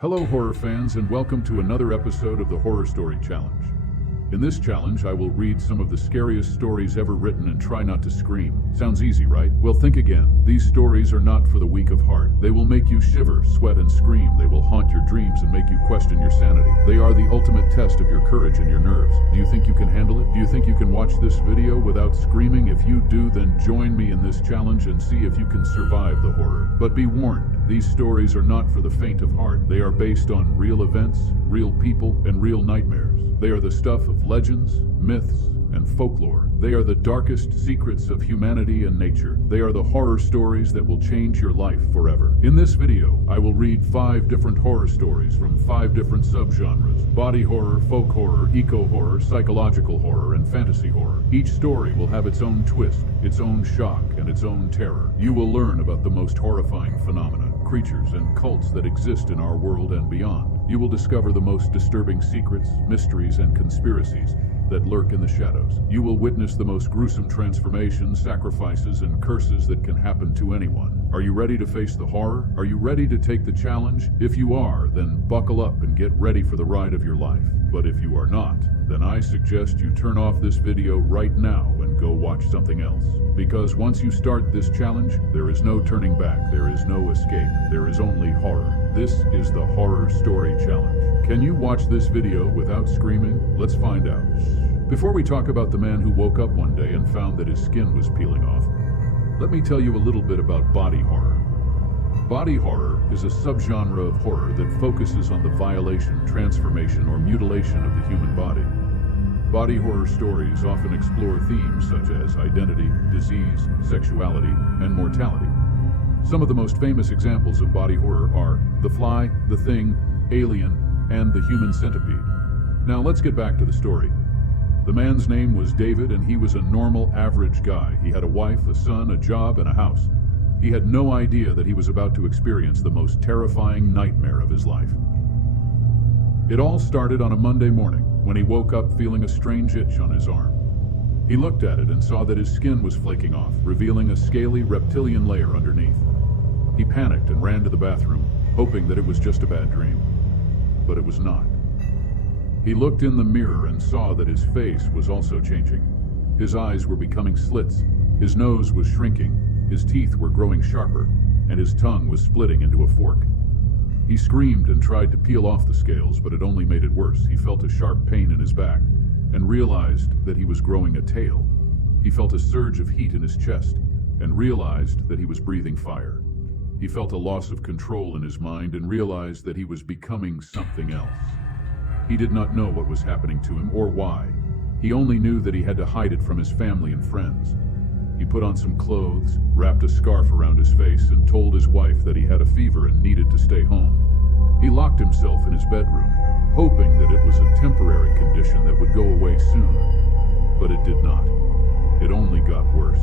Hello, horror fans, and welcome to another episode of the Horror Story Challenge. In this challenge, I will read some of the scariest stories ever written and try not to scream. Sounds easy, right? Well, think again. These stories are not for the weak of heart. They will make you shiver, sweat, and scream. They will haunt your dreams and make you question your sanity. They are the ultimate test of your courage and your nerves. Do you think you can handle it? Do you think you can watch this video without screaming? If you do, then join me in this challenge and see if you can survive the horror. But be warned, these stories are not for the faint of heart. They are based on real events, real people, and real nightmares. They are the stuff of legends, myths, and folklore. They are the darkest secrets of humanity and nature. They are the horror stories that will change your life forever. In this video, I will read 5 different horror stories from 5 different subgenres: body horror, folk horror, eco-horror, psychological horror, and fantasy horror. Each story will have its own twist, its own shock, and its own terror. You will learn about the most horrifying phenomena, creatures, and cults that exist in our world and beyond. You will discover the most disturbing secrets, mysteries, and conspiracies that lurk in the shadows. You will witness the most gruesome transformations, sacrifices, and curses that can happen to anyone. Are you ready to face the horror? Are you ready to take the challenge? If you are, then buckle up and get ready for the ride of your life. But if you are not, then I suggest you turn off this video right now and go watch something else. Because once you start this challenge, there is no turning back, there is no escape, there is only horror. This is the Horror Story Challenge. Can you watch this video without screaming? Let's find out. Before we talk about the man who woke up one day and found that his skin was peeling off, let me tell you a little bit about body horror. Body horror is a subgenre of horror that focuses on the violation, transformation, or mutilation of the human body. Body horror stories often explore themes such as identity, disease, sexuality, and mortality. Some of the most famous examples of body horror are The Fly, The Thing, Alien, and The Human Centipede. Now let's get back to the story. The man's name was David, and he was a normal, average guy. He had a wife, a son, a job, and a house. He had no idea that he was about to experience the most terrifying nightmare of his life. It all started on a Monday morning when he woke up feeling a strange itch on his arm. He looked at it and saw that his skin was flaking off, revealing a scaly reptilian layer underneath. He panicked and ran to the bathroom, hoping that it was just a bad dream. But it was not. He looked in the mirror and saw that his face was also changing. His eyes were becoming slits, his nose was shrinking, his teeth were growing sharper, and his tongue was splitting into a fork. He screamed and tried to peel off the scales, but it only made it worse. He felt a sharp pain in his back and realized that he was growing a tail. He felt a surge of heat in his chest and realized that he was breathing fire. He felt a loss of control in his mind and realized that he was becoming something else. He did not know what was happening to him or why. He only knew that he had to hide it from his family and friends. He put on some clothes, wrapped a scarf around his face, and told his wife that he had a fever and needed to stay home. He locked himself in his bedroom, hoping that it was a temporary condition that would go away soon. But it did not. It only got worse.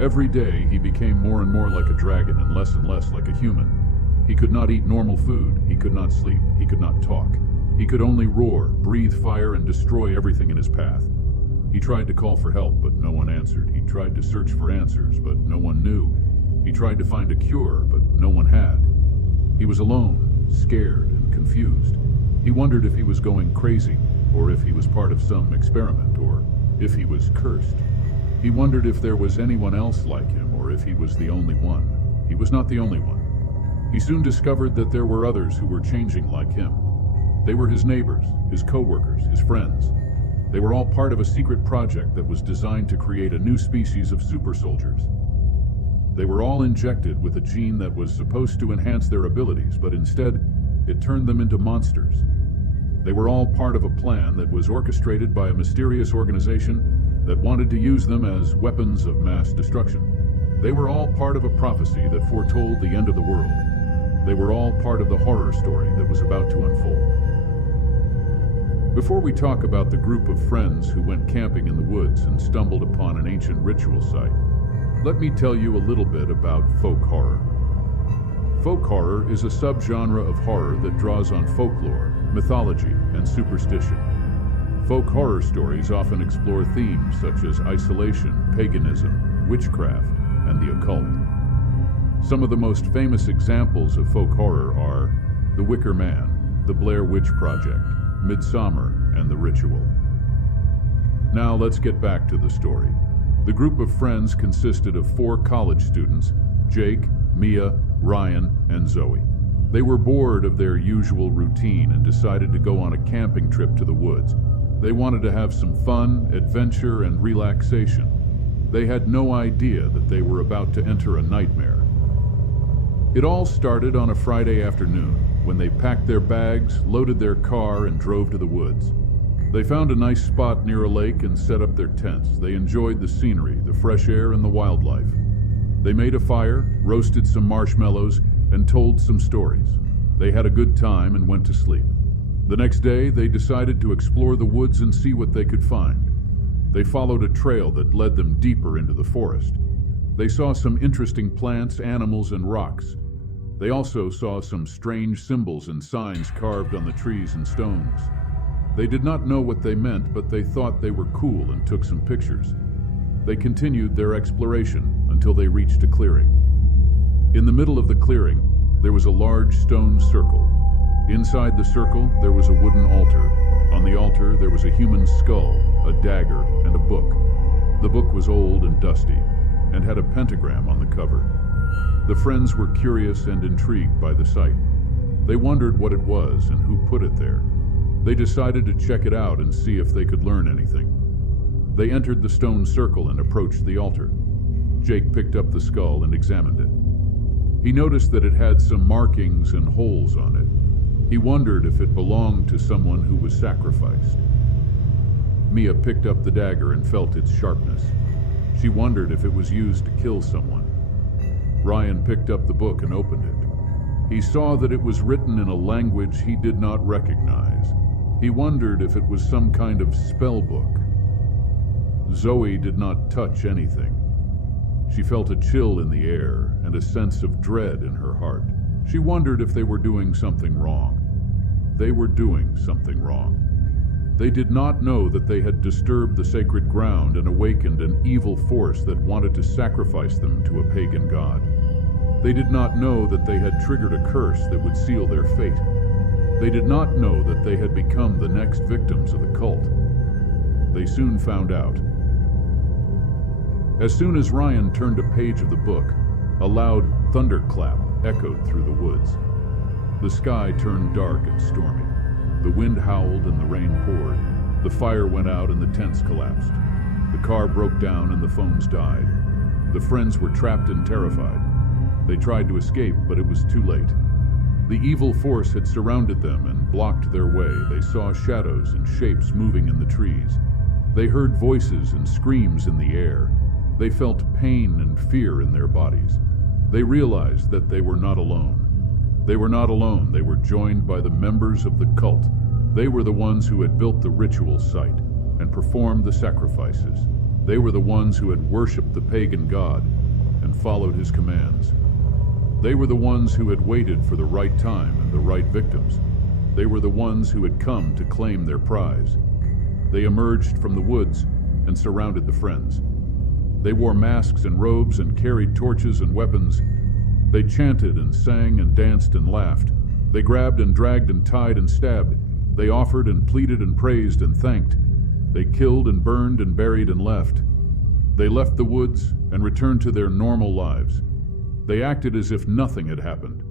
Every day, he became more and more like a dragon and less like a human. He could not eat normal food, he could not sleep, he could not talk. He could only roar, breathe fire, and destroy everything in his path. He tried to call for help, but no one answered. He tried to search for answers, but no one knew. He tried to find a cure, but no one had. He was alone, scared, and confused. He wondered if he was going crazy, or if he was part of some experiment, or if he was cursed. He wondered if there was anyone else like him, or if he was the only one. He was not the only one. He soon discovered that there were others who were changing like him. They were his neighbors, his co-workers, his friends. They were all part of a secret project that was designed to create a new species of super soldiers. They were all injected with a gene that was supposed to enhance their abilities, but instead, it turned them into monsters. They were all part of a plan that was orchestrated by a mysterious organization that wanted to use them as weapons of mass destruction. They were all part of a prophecy that foretold the end of the world. They were all part of the horror story that was about to unfold. Before we talk about the group of friends who went camping in the woods and stumbled upon an ancient ritual site, let me tell you a little bit about folk horror. Folk horror is a subgenre of horror that draws on folklore, mythology, and superstition. Folk horror stories often explore themes such as isolation, paganism, witchcraft, and the occult. Some of the most famous examples of folk horror are The Wicker Man, The Blair Witch Project, Midsummer, and The Ritual. Now let's get back to the story. The group of friends consisted of 4 college students: Jake, Mia, Ryan, and Zoe. They were bored of their usual routine and decided to go on a camping trip to the woods. They wanted to have some fun, adventure, and relaxation. They had no idea that they were about to enter a nightmare. It all started on a Friday afternoon when they packed their bags, loaded their car, and drove to the woods. They found a nice spot near a lake and set up their tents. They enjoyed the scenery, the fresh air, and the wildlife. They made a fire, roasted some marshmallows, and told some stories. They had a good time and went to sleep. The next day, they decided to explore the woods and see what they could find. They followed a trail that led them deeper into the forest. They saw some interesting plants, animals, and rocks. They also saw some strange symbols and signs carved on the trees and stones. They did not know what they meant, but they thought they were cool and took some pictures. They continued their exploration until they reached a clearing. In the middle of the clearing, there was a large stone circle. Inside the circle, there was a wooden altar. On the altar, there was a human skull, a dagger, and a book. The book was old and dusty, and had a pentagram on the cover. The friends were curious and intrigued by the sight. They wondered what it was and who put it there. They decided to check it out and see if they could learn anything. They entered the stone circle and approached the altar. Jake picked up the skull and examined it. He noticed that it had some markings and holes on it. He wondered if it belonged to someone who was sacrificed. Mia picked up the dagger and felt its sharpness. She wondered if it was used to kill someone. Ryan picked up the book and opened it. He saw that it was written in a language he did not recognize. He wondered if it was some kind of spell book. Zoe did not touch anything. She felt a chill in the air and a sense of dread in her heart. She wondered if they were doing something wrong. They were doing something wrong. They did not know that they had disturbed the sacred ground and awakened an evil force that wanted to sacrifice them to a pagan god. They did not know that they had triggered a curse that would seal their fate. They did not know that they had become the next victims of the cult. They soon found out. As soon as Ryan turned a page of the book, a loud thunderclap echoed through the woods. The sky turned dark and stormy. The wind howled and the rain poured. The fire went out and the tents collapsed. The car broke down and the phones died. The friends were trapped and terrified. They tried to escape, but it was too late. The evil force had surrounded them and blocked their way. They saw shadows and shapes moving in the trees. They heard voices and screams in the air. They felt pain and fear in their bodies. They realized that they were not alone. They were not alone. They were joined by the members of the cult. They were the ones who had built the ritual site and performed the sacrifices. They were the ones who had worshipped the pagan god and followed his commands. They were the ones who had waited for the right time and the right victims. They were the ones who had come to claim their prize. They emerged from the woods and surrounded the friends. They wore masks and robes and carried torches and weapons. They chanted and sang and danced and laughed. They grabbed and dragged and tied and stabbed. They offered and pleaded and praised and thanked. They killed and burned and buried and left. They left the woods and returned to their normal lives. They acted as if nothing had happened.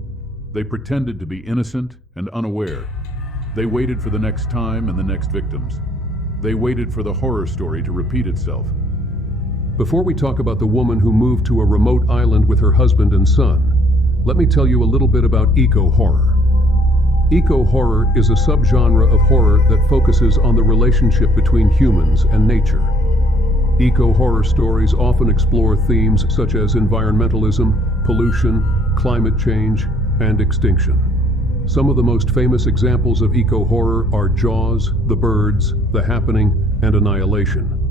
They pretended to be innocent and unaware. They waited for the next time and the next victims. They waited for the horror story to repeat itself. Before we talk about the woman who moved to a remote island with her husband and son, let me tell you a little bit about eco-horror. Eco-horror is a subgenre of horror that focuses on the relationship between humans and nature. Eco-horror stories often explore themes such as environmentalism, pollution, climate change, and extinction. Some of the most famous examples of eco-horror are Jaws, The Birds, The Happening, and Annihilation.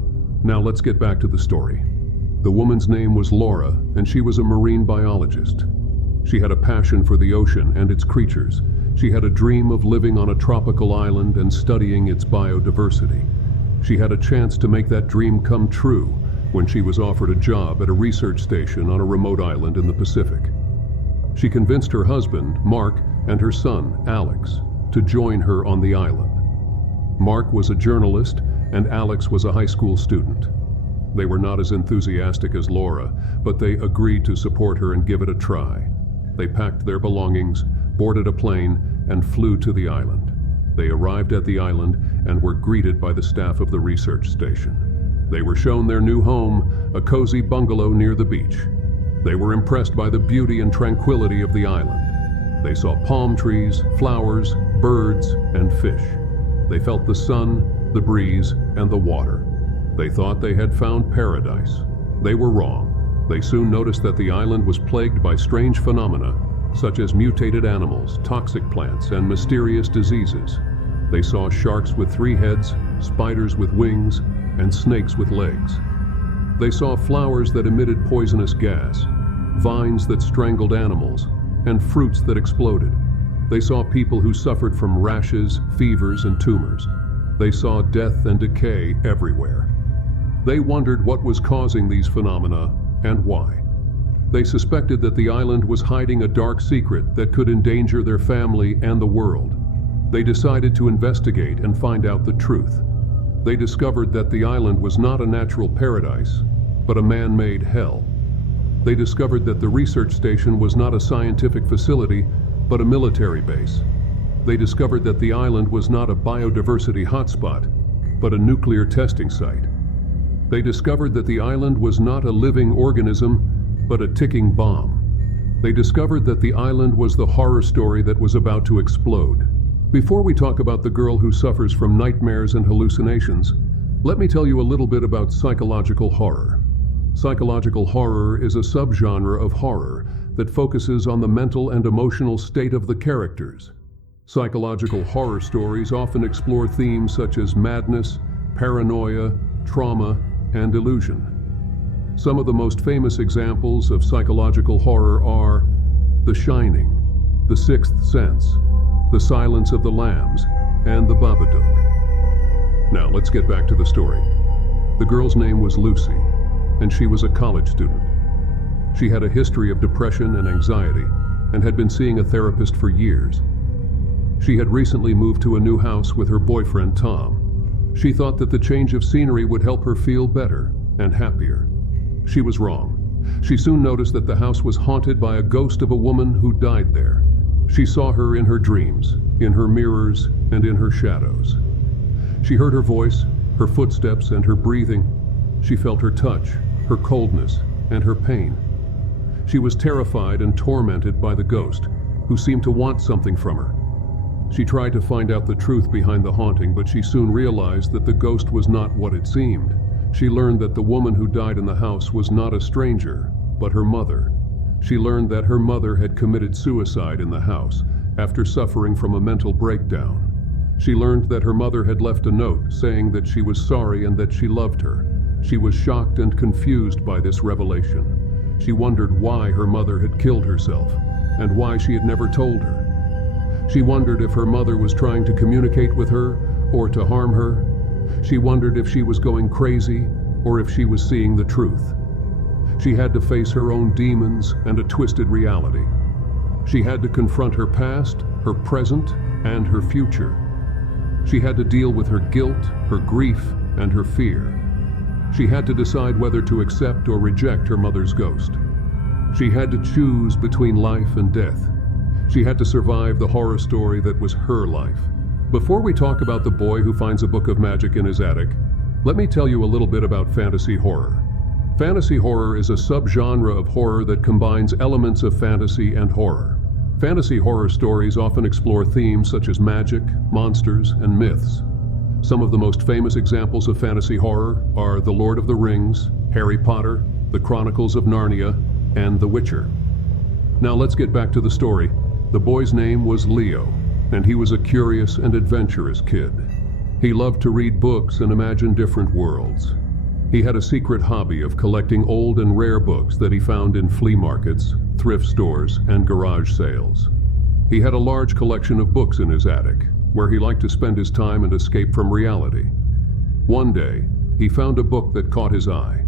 Now let's get back to the story. The woman's name was Laura, and she was a marine biologist. She had a passion for the ocean and its creatures. She had a dream of living on a tropical island and studying its biodiversity. She had a chance to make that dream come true when she was offered a job at a research station on a remote island in the Pacific. She convinced her husband, Mark, and her son, Alex, to join her on the island. Mark was a journalist and Alex was a high school student. They were not as enthusiastic as Laura, but they agreed to support her and give it a try. They packed their belongings, boarded a plane, and flew to the island. They arrived at the island and were greeted by the staff of the research station. They were shown their new home, a cozy bungalow near the beach. They were impressed by the beauty and tranquility of the island. They saw palm trees, flowers, birds, and fish. They felt the sun, the breeze, and the water. They thought they had found paradise. They were wrong. They soon noticed that the island was plagued by strange phenomena, such as mutated animals, toxic plants, and mysterious diseases. They saw sharks with 3 heads, spiders with wings, and snakes with legs. They saw flowers that emitted poisonous gas, vines that strangled animals, and fruits that exploded. They saw people who suffered from rashes, fevers, and tumors. They saw death and decay everywhere. They wondered what was causing these phenomena and why. They suspected that the island was hiding a dark secret that could endanger their family and the world. They decided to investigate and find out the truth. They discovered that the island was not a natural paradise, but a man-made hell. They discovered that the research station was not a scientific facility, but a military base. They discovered that the island was not a biodiversity hotspot, but a nuclear testing site. They discovered that the island was not a living organism, but a ticking bomb. They discovered that the island was the horror story that was about to explode. Before we talk about the girl who suffers from nightmares and hallucinations, let me tell you a little bit about psychological horror. Psychological horror is a subgenre of horror that focuses on the mental and emotional state of the characters. Psychological horror stories often explore themes such as madness, paranoia, trauma, and illusion. Some of the most famous examples of psychological horror are The Shining, The Sixth Sense, The Silence of the Lambs, and The Babadook. Now let's get back to the story. The girl's name was Lucy, and she was a college student. She had a history of depression and anxiety, and had been seeing a therapist for years. She had recently moved to a new house with her boyfriend Tom. She thought that the change of scenery would help her feel better and happier. She was wrong. She soon noticed that the house was haunted by a ghost of a woman who died there. She saw her in her dreams, in her mirrors, and in her shadows. She heard her voice, her footsteps, and her breathing. She felt her touch, her coldness, and her pain. She was terrified and tormented by the ghost, who seemed to want something from her. She tried to find out the truth behind the haunting, but she soon realized that the ghost was not what it seemed. She learned that the woman who died in the house was not a stranger, but her mother. She learned that her mother had committed suicide in the house after suffering from a mental breakdown. She learned that her mother had left a note saying that she was sorry and that she loved her. She was shocked and confused by this revelation. She wondered why her mother had killed herself and why she had never told her. She wondered if her mother was trying to communicate with her or to harm her. She wondered if she was going crazy or if she was seeing the truth. She had to face her own demons and a twisted reality. She had to confront her past, her present, and her future. She had to deal with her guilt, her grief, and her fear. She had to decide whether to accept or reject her mother's ghost. She had to choose between life and death. She had to survive the horror story that was her life. Before we talk about the boy who finds a book of magic in his attic, let me tell you a little bit about fantasy horror. Fantasy horror is a subgenre of horror that combines elements of fantasy and horror. Fantasy horror stories often explore themes such as magic, monsters, and myths. Some of the most famous examples of fantasy horror are The Lord of the Rings, Harry Potter, The Chronicles of Narnia, and The Witcher. Now let's get back to the story. The boy's name was Leo, and he was a curious and adventurous kid. He loved to read books and imagine different worlds. He had a secret hobby of collecting old and rare books that he found in flea markets, thrift stores, and garage sales. He had a large collection of books in his attic, where he liked to spend his time and escape from reality. One day, he found a book that caught his eye.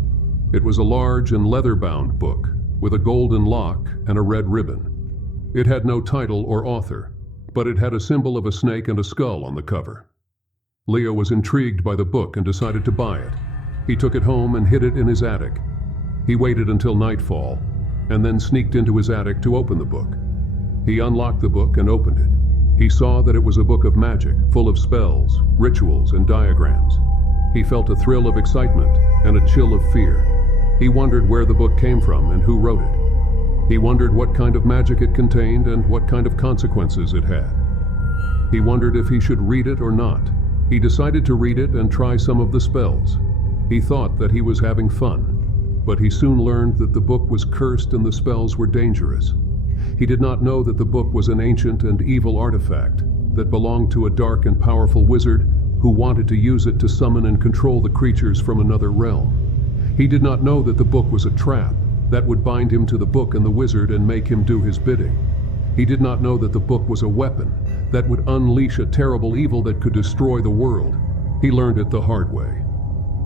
It was a large and leather-bound book with a golden lock and a red ribbon. It had no title or author, but it had a symbol of a snake and a skull on the cover. Leo was intrigued by the book and decided to buy it. He took it home and hid it in his attic. He waited until nightfall, and then sneaked into his attic to open the book. He unlocked the book and opened it. He saw that it was a book of magic, full of spells, rituals, and diagrams. He felt a thrill of excitement and a chill of fear. He wondered where the book came from and who wrote it. He wondered what kind of magic it contained and what kind of consequences it had. He wondered if he should read it or not. He decided to read it and try some of the spells. He thought that he was having fun, but he soon learned that the book was cursed and the spells were dangerous. He did not know that the book was an ancient and evil artifact that belonged to a dark and powerful wizard who wanted to use it to summon and control the creatures from another realm. He did not know that the book was a trap that would bind him to the book and the wizard and make him do his bidding. He did not know that the book was a weapon that would unleash a terrible evil that could destroy the world. He learned it the hard way.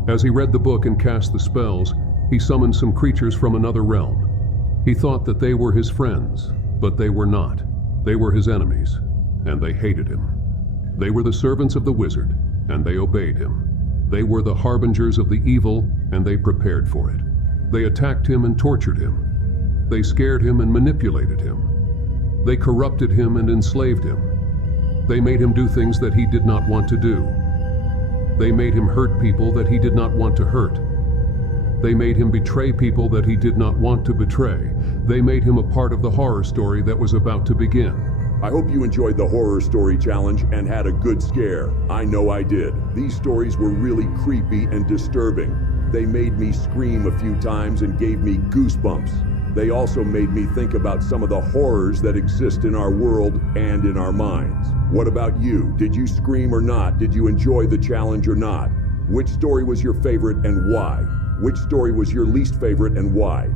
As he read the book and cast the spells, he summoned some creatures from another realm. He thought that they were his friends, but they were not. They were his enemies, and they hated him. They were the servants of the wizard, and they obeyed him. They were the harbingers of the evil, and they prepared for it. They attacked him and tortured him. They scared him and manipulated him. They corrupted him and enslaved him. They made him do things that he did not want to do. They made him hurt people that he did not want to hurt. They made him betray people that he did not want to betray. They made him a part of the horror story that was about to begin. I hope you enjoyed the Horror Story Challenge and had a good scare. I know I did. These stories were really creepy and disturbing. They made me scream a few times and gave me goosebumps. They also made me think about some of the horrors that exist in our world and in our minds. What about you? Did you scream or not? Did you enjoy the challenge or not? Which story was your favorite and why? Which story was your least favorite and why?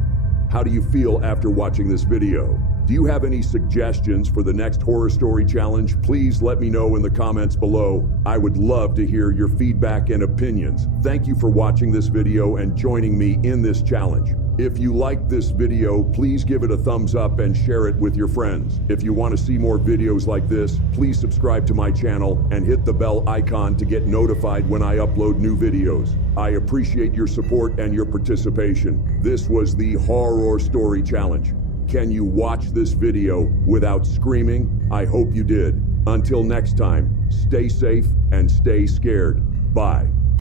How do you feel after watching this video? Do you have any suggestions for the next Horror Story Challenge? Please let me know in the comments below. I would love to hear your feedback and opinions. Thank you for watching this video and joining me in this challenge. If you liked this video, please give it a thumbs up and share it with your friends. If you want to see more videos like this, please subscribe to my channel and hit the bell icon to get notified when I upload new videos. I appreciate your support and your participation. This was the Horror Story Challenge. Can you watch this video without screaming? I hope you did. Until next time, stay safe and stay scared. Bye.